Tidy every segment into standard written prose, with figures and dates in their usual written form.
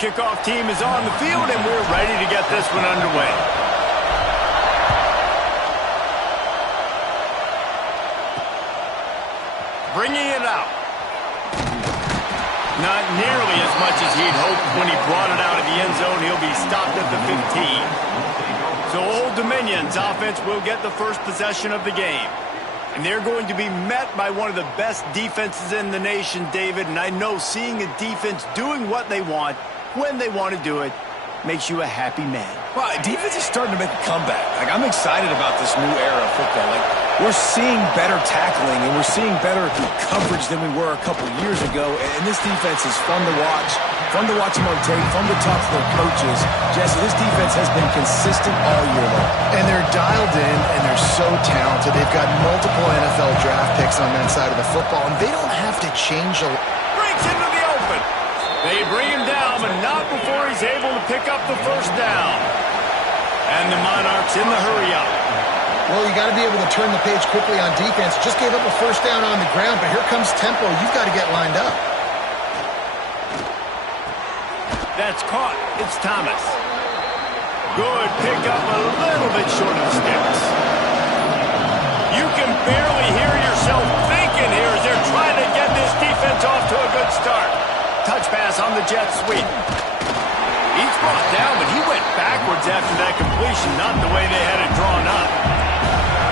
kickoff team is on the field, and we're ready to get this one underway. Bringing it out. Not nearly as much as he'd hoped when he brought it out of the end zone. He'll be stopped at the 15. So Old Dominion's offense will get the first possession of the game. And they're going to be met by one of the best defenses in the nation, David. And I know seeing a defense doing what they want, when they want to do it, makes you a happy man. Well, defense is starting to make a comeback. I'm excited about this new era of football. We're seeing better tackling, and we're seeing better coverage than we were a couple years ago. And this defense is fun to watch them on tape, fun to talk to their coaches. Jesse, this defense has been consistent all year long. And they're dialed in, and they're so talented. They've got multiple NFL draft picks on that side of the football, and they don't have to change a lot. Breaks into the open. They bring him down, but not before he's able to pick up the first down. And the Monarchs in the hurry-up. Well, you got to be able to turn the page quickly on defense. Just gave up a first down on the ground, but here comes tempo. You've got to get lined up. That's caught. It's Thomas. Good pickup, a little bit short of the sticks. You can barely hear yourself thinking here as they're trying to get this defense off to a good start. Touch pass on the jet sweep. He's brought down, but he went backwards after that completion, not the way they had it drawn up.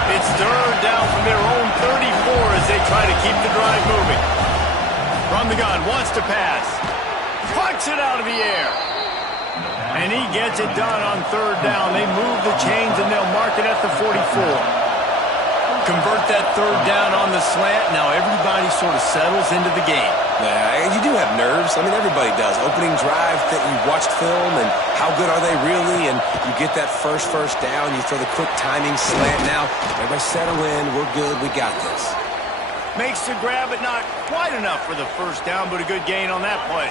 It's third down from their own 34 as they try to keep the drive moving. From the gun, wants to pass. Pucks it out of the air. And he gets it done on third down. They move the chains and they'll mark it at the 44. Convert that third down on the slant. Now everybody sort of settles into the game. Yeah, you do have nerves. Everybody does. Opening drive, that you watched film, and how good are they really? And you get that first down, you throw the quick timing slant. Now, everybody settle in. We're good. We got this. Makes the grab, but not quite enough for the first down, but a good gain on that play.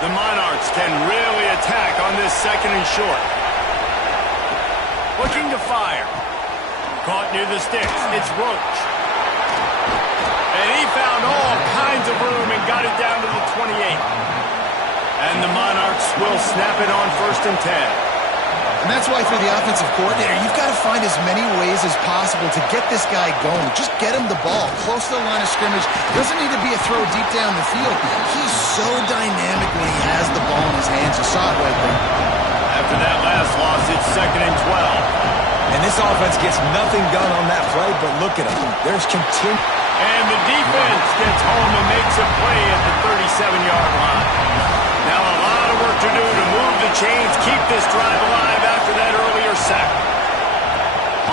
The Monarchs can really attack on this second and short. Looking to fire. Caught near the sticks. It's Roach. And he found all kinds of room and got it down to the 28. And the Monarchs will snap it on 1st and 10. And that's why for the offensive coordinator, you've got to find as many ways as possible to get this guy going. Just get him the ball close to the line of scrimmage. Doesn't need to be a throw deep down the field. He's so dynamic when he has the ball in his hands. You saw it right there. After that last loss, it's 2nd and 12. And this offense gets nothing done on that play, but look at them. There's continue. And the defense gets home and makes a play at the 37-yard line. Now a lot of work to do to move the chains, keep this drive alive after that earlier sack.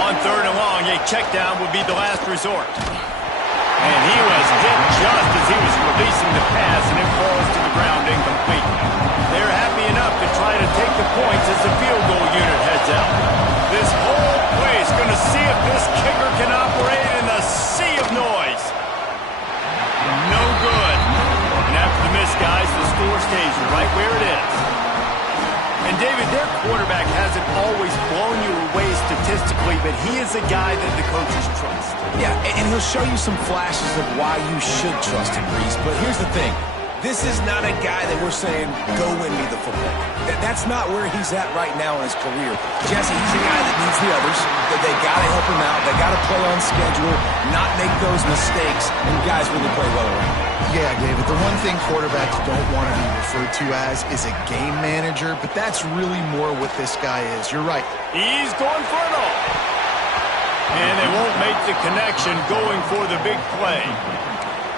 On 3rd and long, a check down would be the last resort. And he was hit just as he was releasing the pass, and it falls to the ground incomplete. They're happy enough to try to take the points as the field goal unit heads out. This whole place going to see if this kicker can operate in the sea of noise. No good. And after the miss, guys, the score stays right where it is. And David, their quarterback hasn't always blown you away statistically, but he is a guy that the coaches trust. Yeah, and he'll show you some flashes of why you should trust him, Reese. But here's the thing. This is not a guy that we're saying, go win me the football. That's not where he's at right now in his career. Jesse, he's a guy that needs the others. That they got to help him out. They got to play on schedule, not make those mistakes, and guys really play well around. Yeah, David, the one thing quarterbacks don't want to be referred to as is a game manager, but that's really more what this guy is. You're right. He's going for it all. And they won't make the connection going for the big play.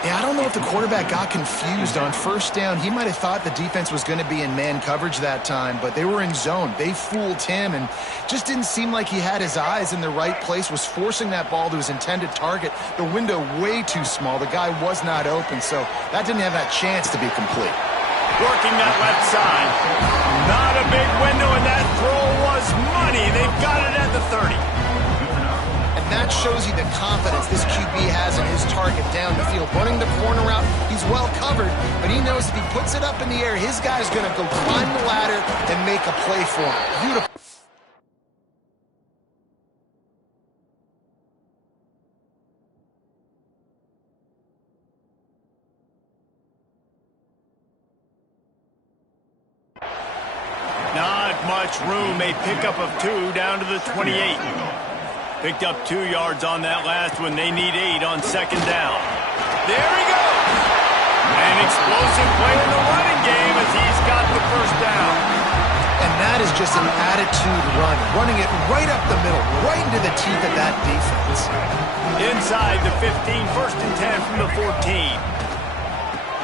Yeah, I don't know if the quarterback got confused on 1st down. He might have thought the defense was going to be in man coverage that time, but they were in zone. They fooled him and just didn't seem like he had his eyes in the right place, was forcing that ball to his intended target. The window way too small. The guy was not open, so that didn't have that chance to be complete. Working that left side. Not a big window, and that throw was money. They've got it at the 30. And that shows you the confidence this QB has in his target down the field. Running the corner out, he's well covered, but he knows if he puts it up in the air, his guy's going to go climb the ladder and make a play for him. Beautiful. much room. A pickup of 2 down to the 28. Picked up 2 yards on that last one. They need 8 on second down. There he goes. An explosive play in the running game as he's got the first down. And that is just an attitude run, running it right up the middle, right into the teeth of that defense. Inside the 15, 1st and 10 from the 14.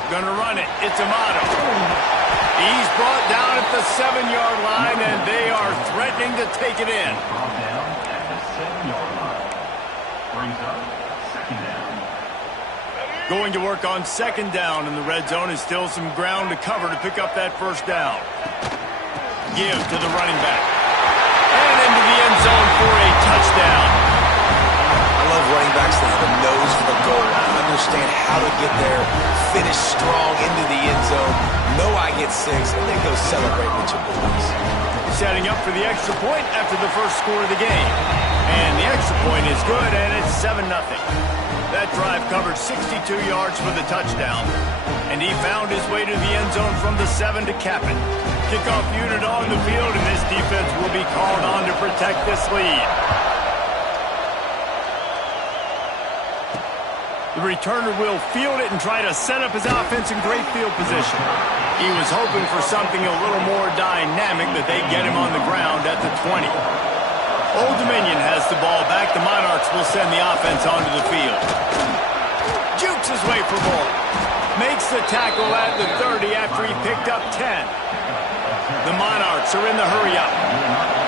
Gonna run it. It's Amato. He's brought down at the 7-yard line, and they are threatening to take it in. Going to work on second down in the red zone is still some ground to cover to pick up that first down. Give to the running back. And into the end zone for a touchdown. I love running backs that have a nose for the goal. Understand how to get there, finish strong into the end zone, know I get 6, and then go celebrate with your boys. Setting up for the extra point after the first score of the game. And the extra point is good, and it's 7-0. That drive covered 62 yards for the touchdown. And he found his way to the end zone from the 7 to cap it. Kickoff unit on the field, and this defense will be called on to protect this lead. The returner will field it and try to set up his offense in great field position. He was hoping for something a little more dynamic, but they get him on the ground at the 20. Old Dominion has the ball back. The Monarchs will send the offense onto the field. Jukes his way for more. Makes the tackle at the 30 after he picked up 10. The Monarchs are in the hurry-up.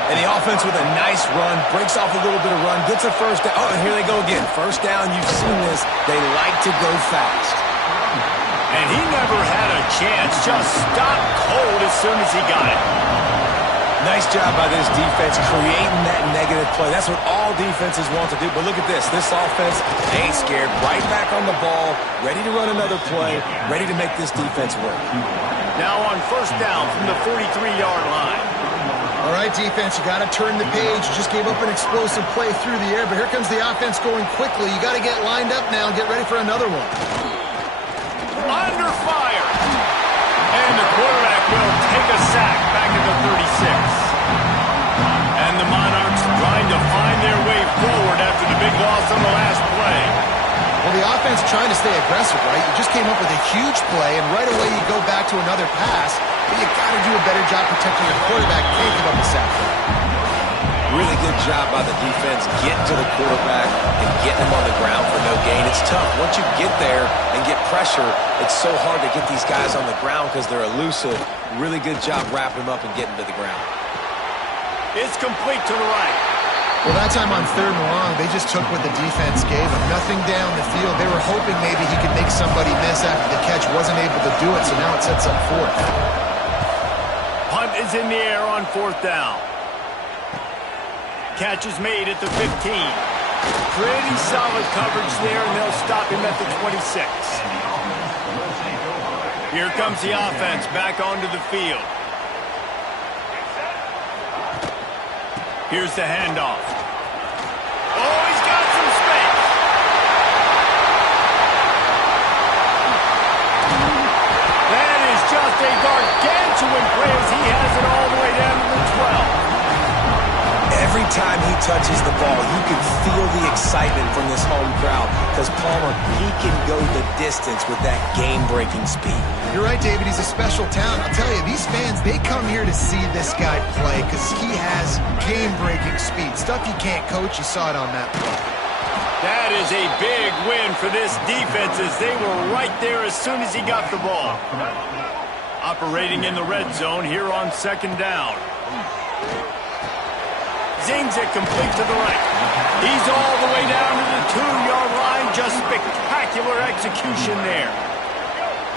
And the offense with a nice run, breaks off a little bit of run, gets a first down. Oh, and here they go again. First down, you've seen this. They like to go fast. And he never had a chance. Just stopped cold as soon as he got it. Nice job by this defense creating that negative play. That's what all defenses want to do. But look at this. This offense ain't scared. Right back on the ball, ready to run another play, ready to make this defense work. Now on first down from the 43-yard line. All right, defense, you got to turn the page. You just gave up an explosive play through the air, but here comes the offense going quickly. You got to get lined up now and get ready for another one. Under fire. And the quarterback will take a sack back at the 36. And the Monarchs trying to find their way forward after the big loss on the last play. Well, the offense trying to stay aggressive, right? You just came up with a huge play, and right away you go back to another pass. But you got to do a better job protecting your quarterback. Can't give up a sack. Really good job by the defense getting to the quarterback and getting him on the ground for no gain. It's tough. Once you get there and get pressure, it's so hard to get these guys on the ground because they're elusive. Really good job wrapping him up and getting to the ground. It's complete to the right. Well, that time on 3rd and long, they just took what the defense gave them. Nothing down the field. They were hoping maybe he could make somebody miss after the catch. Wasn't able to do it, so now it sets up 4th. Punt is in the air on 4th down. Catch is made at the 15. Pretty solid coverage there, and they'll stop him at the 26. Here comes the offense back onto the field. Here's the handoff. Oh, he's got some space. That is just a gargantuan play as he has it all the way down to the 12. Every time he touches the ball, you can feel the excitement from this home crowd because Palmer, he can go the distance with that game-breaking speed. You're right, David. He's a special talent. I'll tell you, these fans, they come here to see this guy play because he has game-breaking speed. Stuff you can't coach. You saw it on that play. That is a big win for this defense as they were right there as soon as he got the ball. Operating in the red zone here on second down. Zings it complete to the right. He's all the way down to the 2-yard line. Just spectacular execution there.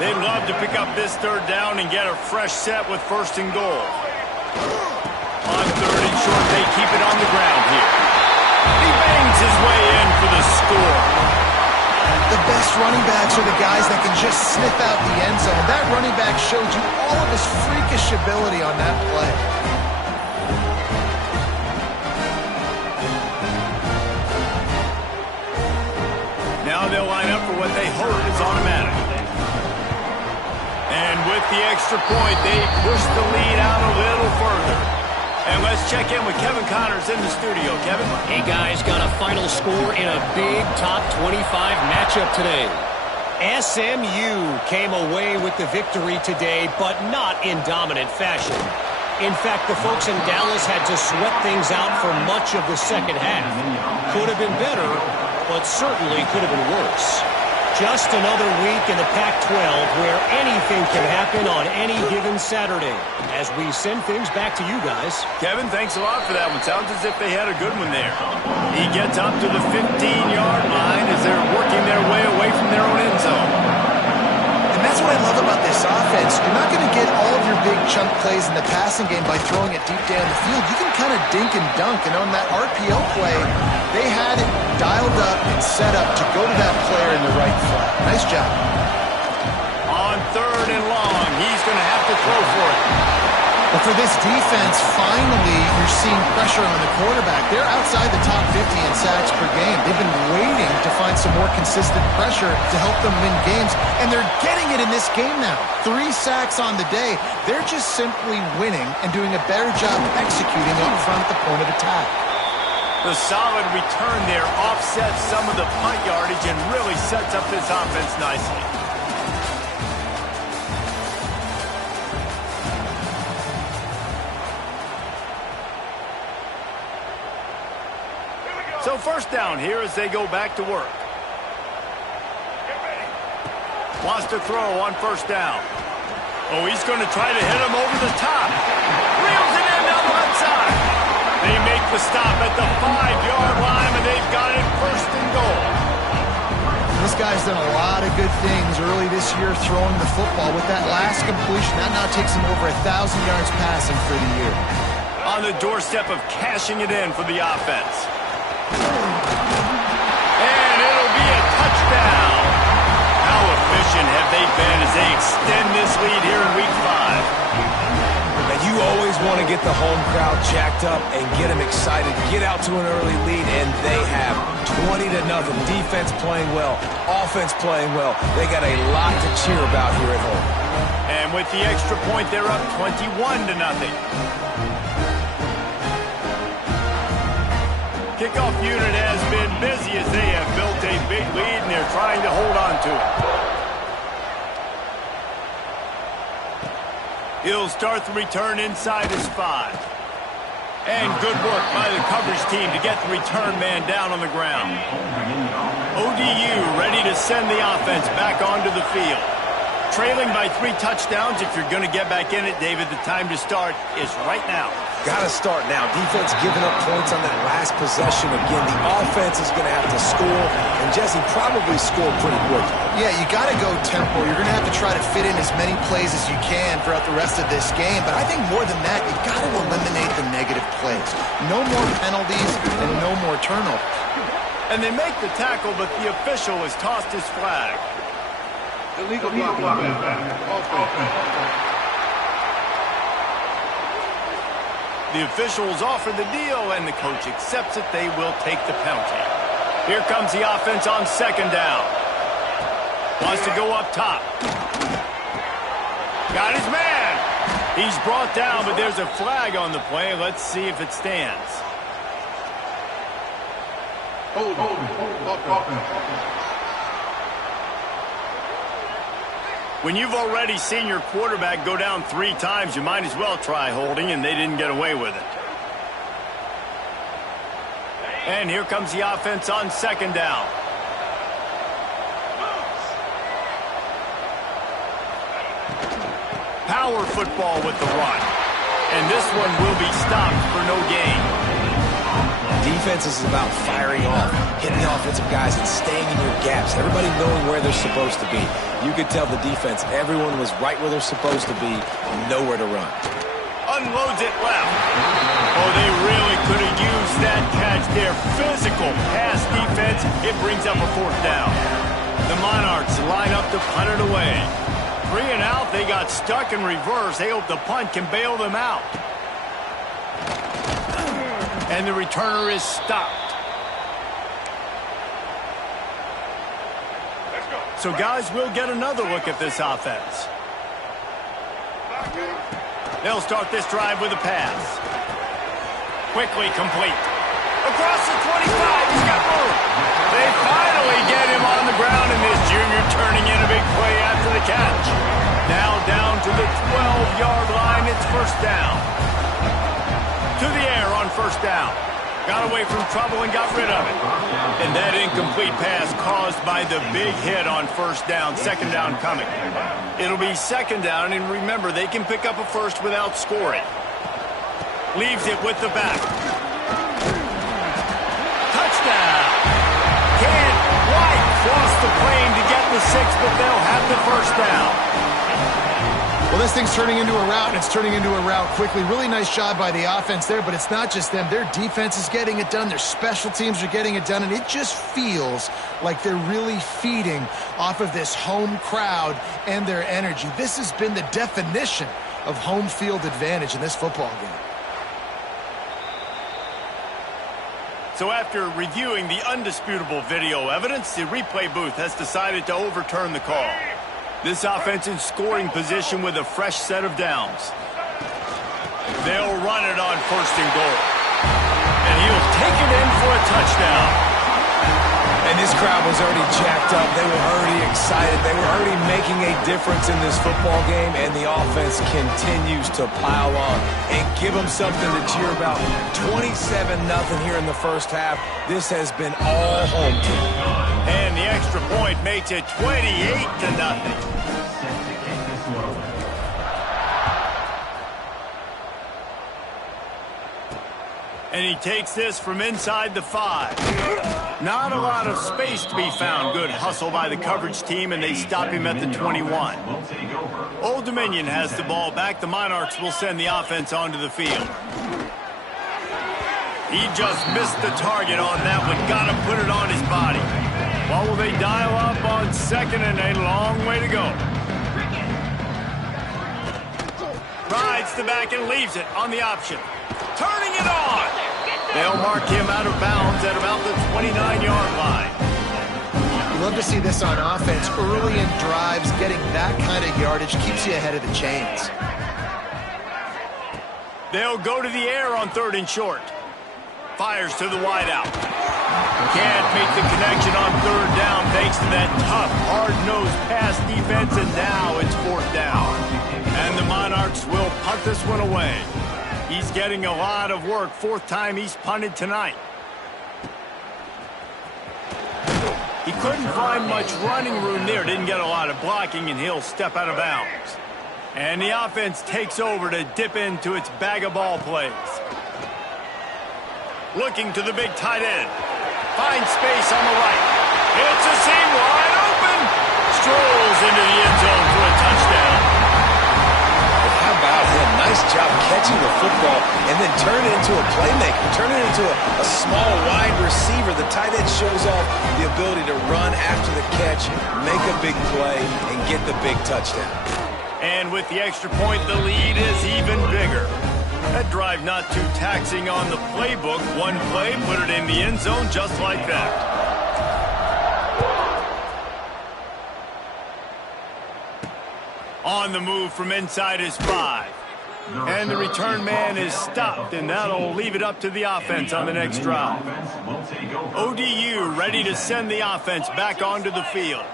They'd love to pick up this 3rd down and get a fresh set with 1st and goal. On 3rd and short, they keep it on the ground here. He bangs his way in for the score. The best running backs are the guys that can just sniff out the end zone. That running back showed you all of his freakish ability on that play. Now they'll line up for what they hope is automatic. And with the extra point, they push the lead out a little further. And let's check in with Kevin Connors in the studio. Kevin? Hey, guys, got a final score in a big top 25 matchup today. SMU came away with the victory today, but not in dominant fashion. In fact, the folks in Dallas had to sweat things out for much of the second half. Could have been better, but certainly could have been worse. Just another week in the Pac-12 where anything can happen on any given Saturday. As we send things back to you guys. Kevin, thanks a lot for that one. Sounds as if they had a good one there. He gets up to the 15-yard line as they're working their way away from their own end zone. And that's what I love about this offense. You're not going to get all of your big chunk plays in the passing game by throwing it deep down the field. You can kind of dink and dunk. And on that RPO play, they had it dialed up and set up to go to that player in the right flat. Nice job. On 3rd and long, he's going to have to throw for it. But for this defense, finally, you're seeing pressure on the quarterback. They're outside the top 50 in sacks per game. They've been waiting to find some more consistent pressure to help them win games, and they're getting it in this game now. 3 sacks on the day. They're just simply winning and doing a better job executing up front at the point of attack. The solid return there offsets some of the punt yardage and really sets up this offense nicely. So first down here as they go back to work. Wants to throw on first down. Oh, he's going to try to hit him over the top. Reels it in down the left side. They make the stop at the 5-yard line, and they've got it 1st and goal. This guy's done a lot of good things early this year throwing the football. With that last completion, that now takes him over 1,000 yards passing for the year. On the doorstep of cashing it in for the offense. And it'll be a touchdown. How efficient have they been as they extend this lead here in Week 5? And you always want to get the home crowd jacked up and get them excited. Get out to an early lead, and they have 20-0. Defense playing well, offense playing well. They got a lot to cheer about here at home. And with the extra point, they're up 21-0. Kickoff unit has been busy as they have built a big lead, and they're trying to hold on to it. He'll start the return inside his 5. And good work by the coverage team to get the return man down on the ground. ODU ready to send the offense back onto the field. Trailing by 3 touchdowns. If you're going to get back in it, David, the time to start is right now. Got to start now. Defense giving up points on that last possession. Again, the offense is going to have to score, and Jesse probably scored pretty quick. Yeah, you got to go tempo. You're going to have to try to fit in as many plays as you can throughout the rest of this game. But I think more than that, you got to eliminate the negative plays. No more penalties and no more turnovers. And they make the tackle, but the official has tossed his flag. Illegal block. The officials offer the deal, and the coach accepts it. They will take the penalty. Here comes the offense on 2nd down. Wants to go up top. Got his man. He's brought down, but there's a flag on the play. Let's see if it stands. Hold. When you've already seen your quarterback go down 3 times, you might as well try holding, and they didn't get away with it. And here comes the offense on 2nd down. Power football with the run. And this one will be stopped for no gain. Defense is about firing off, hitting the offensive guys, and staying in your gaps. Everybody knowing where they're supposed to be. You could tell the defense, everyone was right where they're supposed to be, nowhere to run. Unloads it left. Oh, they really could have used that catch there. Physical pass defense. It brings up a 4th down. The Monarchs line up to punt it away. 3 and out. They got stuck in reverse. They hope the punt can bail them out. And the returner is stopped. So, guys, we'll get another look at this offense. They'll start this drive with a pass. Quickly complete. Across the 25, he's got room. They finally get him on the ground, and this junior turning in a big play after the catch. Now down to the 12-yard line, it's first down. To the air on first down. Got away from trouble and got rid of it. And that incomplete pass caused by the big hit on first down, second down coming. It'll be second down, and remember, they can pick up a first without scoring. Leaves it with the back. Touchdown! Can't quite cross the plane to get the 6, but they'll have the first down. Well, this thing's turning into a route, and it's turning into a route quickly. Really nice job by the offense there, but it's not just them. Their defense is getting it done. Their special teams are getting it done, and it just feels like they're really feeding off of this home crowd and their energy. This has been the definition of home field advantage in this football game. So after reviewing the undisputable video evidence, the replay booth has decided to overturn the call. This offense in scoring position with a fresh set of downs. They'll run it on first and goal. And he'll take it in for a touchdown. And this crowd was already jacked up. They were already excited. They were already making a difference in this football game, and the offense continues to pile on and give them something to cheer about. 27-0 here in the first half. This has been all home team. And the extra point makes it 28-0. And he takes this from inside the 5. Not a lot of space to be found. Good hustle by the coverage team, and they stop him at the 21. Old Dominion has the ball back. The Monarchs will send the offense onto the field. He just missed the target on that one. Got to put it on his body. Well, will they dial up on second, and a long way to go. Rides the back and leaves it on the option. Turning it on. They'll mark him out of bounds at about the 29-yard line. You love to see this on offense. Early in drives, getting that kind of yardage keeps you ahead of the chains. They'll go to the air on third and short. Fires to the wideout. Can't make the connection on third down thanks to that tough, hard-nosed pass defense, and now it's fourth down. And the Monarchs will punt this one away. He's getting a lot of work. Fourth time he's punted tonight. He couldn't find much running room there. Didn't get a lot of blocking, and he'll step out of bounds. And the offense takes over to dip into its bag of ball plays. Looking to the big tight end. Finds space on the right. It's a seam wide open. Strolls into the end zone for a touchdown. How about him? Nice job catching the football and then turn it into a playmaker. Turn it into a small wide receiver. The tight end shows off the ability to run after the catch, make a big play, and get the big touchdown. And with the extra point, the lead is even bigger. That drive not too taxing on the playbook. One play, put it in the end zone just like that. On the move from inside his 5. And the return man is stopped, and that'll leave it up to the offense on the next drive. ODU ready to send the offense back onto the field.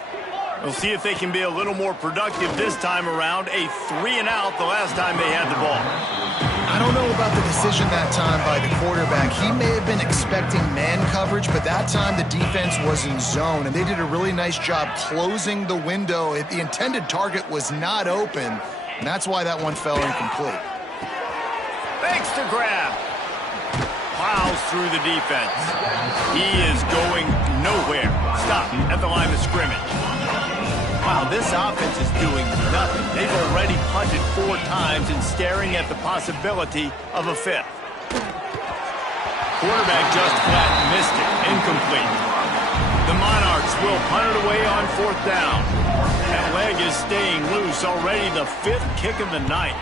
We'll see if they can be a little more productive this time around. A 3-and-out the last time they had the ball. I don't know about the decision that time by the quarterback. He may have been expecting man coverage, but that time the defense was in zone, and they did a really nice job closing the window. The intended target was not open, and that's why that one fell incomplete. Thanks to grab. Plows through the defense. He is going nowhere. Stop at the line of scrimmage. Wow, this offense is doing nothing. They've already punted 4 times and staring at the possibility of a 5th. Quarterback just flat missed it. Incomplete. The Monarchs will punt it away on 4th down. That leg is staying loose. Already the 5th kick of the night.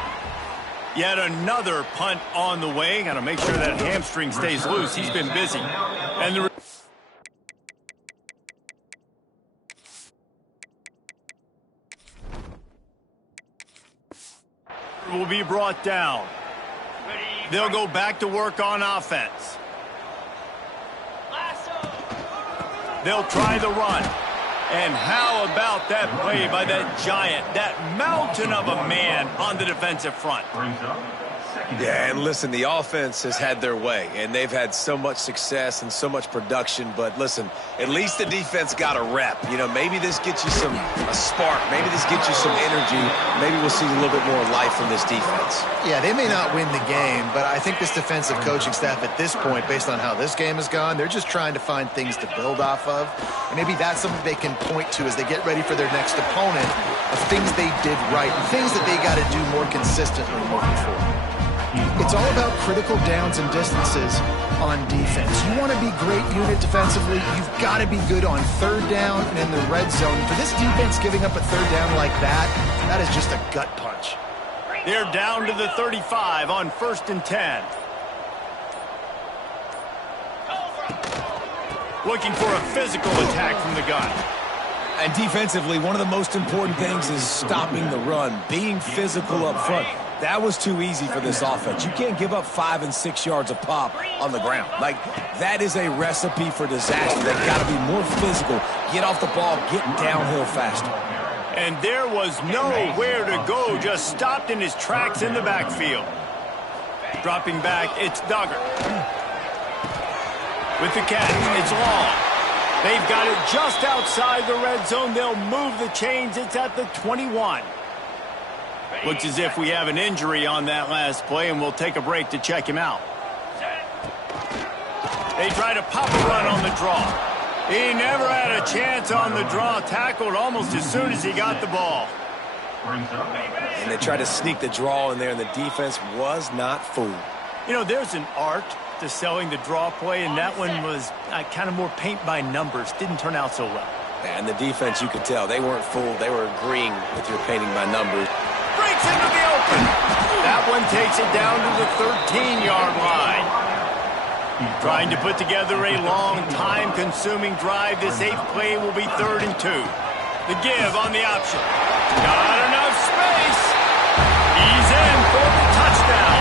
Yet another punt on the way. Got to make sure that hamstring stays loose. He's been busy. And the will be brought down. They'll go back to work on offense. They'll try the run. And how about that play by that giant, that mountain of a man on the defensive front? Yeah, and listen, the offense has had their way, and they've had so much success and so much production. But listen, at least the defense got a rep. You know, maybe this gets you a spark. Maybe this gets you some energy. Maybe we'll see a little bit more life from this defense. Yeah, they may not win the game, but I think this defensive coaching staff at this point, based on how this game has gone, they're just trying to find things to build off of. And maybe that's something they can point to as they get ready for their next opponent, of things they did right, and things that they got to do more consistently moving forward. It's all about critical downs and distances on defense. You want to be great unit defensively, you've got to be good on third down and in the red zone. For this defense giving up a third down like that, that is just a gut punch. They're down to the 35 on 1st and 10. Looking for a physical attack from the gun. And defensively, one of the most important things is stopping the run, being physical up front. That was too easy for this offense. You can't give up 5 and 6 yards a pop on the ground. Like, that is a recipe for disaster. They've got to be more physical, get off the ball, get downhill faster. And there was nowhere to go, just stopped in his tracks in the backfield. Dropping back, it's Duggar. With the catch, it's long. They've got it just outside the red zone. They'll move the chains. It's at the 21. Looks as if we have an injury on that last play, and we'll take a break to check him out. They try to pop a run on the draw. He never had a chance on the draw, tackled almost as soon as he got the ball. And they tried to sneak the draw in there, and the defense was not fooled. You know, there's an art to selling the draw play, and that one was kind of more paint by numbers. Didn't turn out so well. And the defense, you could tell, they weren't fooled. They were agreeing with your painting by numbers. Breaks into the open. That one takes it down to the 13-yard line. Trying to put together a long, time-consuming drive. This 8th play will be 3rd and 2. The give on the option. Got enough space. He's in for the touchdown.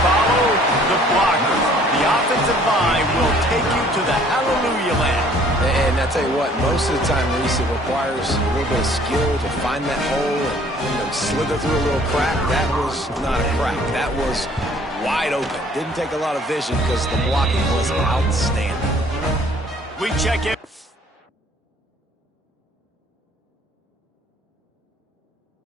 Follow the blocker. The offensive line will take you to the hallelujah land. And I tell you what, most of the time, Reese, it requires a little bit of skill to find that hole and, slither through a little crack. That was not a crack. That was wide open. Didn't take a lot of vision because the blocking was outstanding. We check it.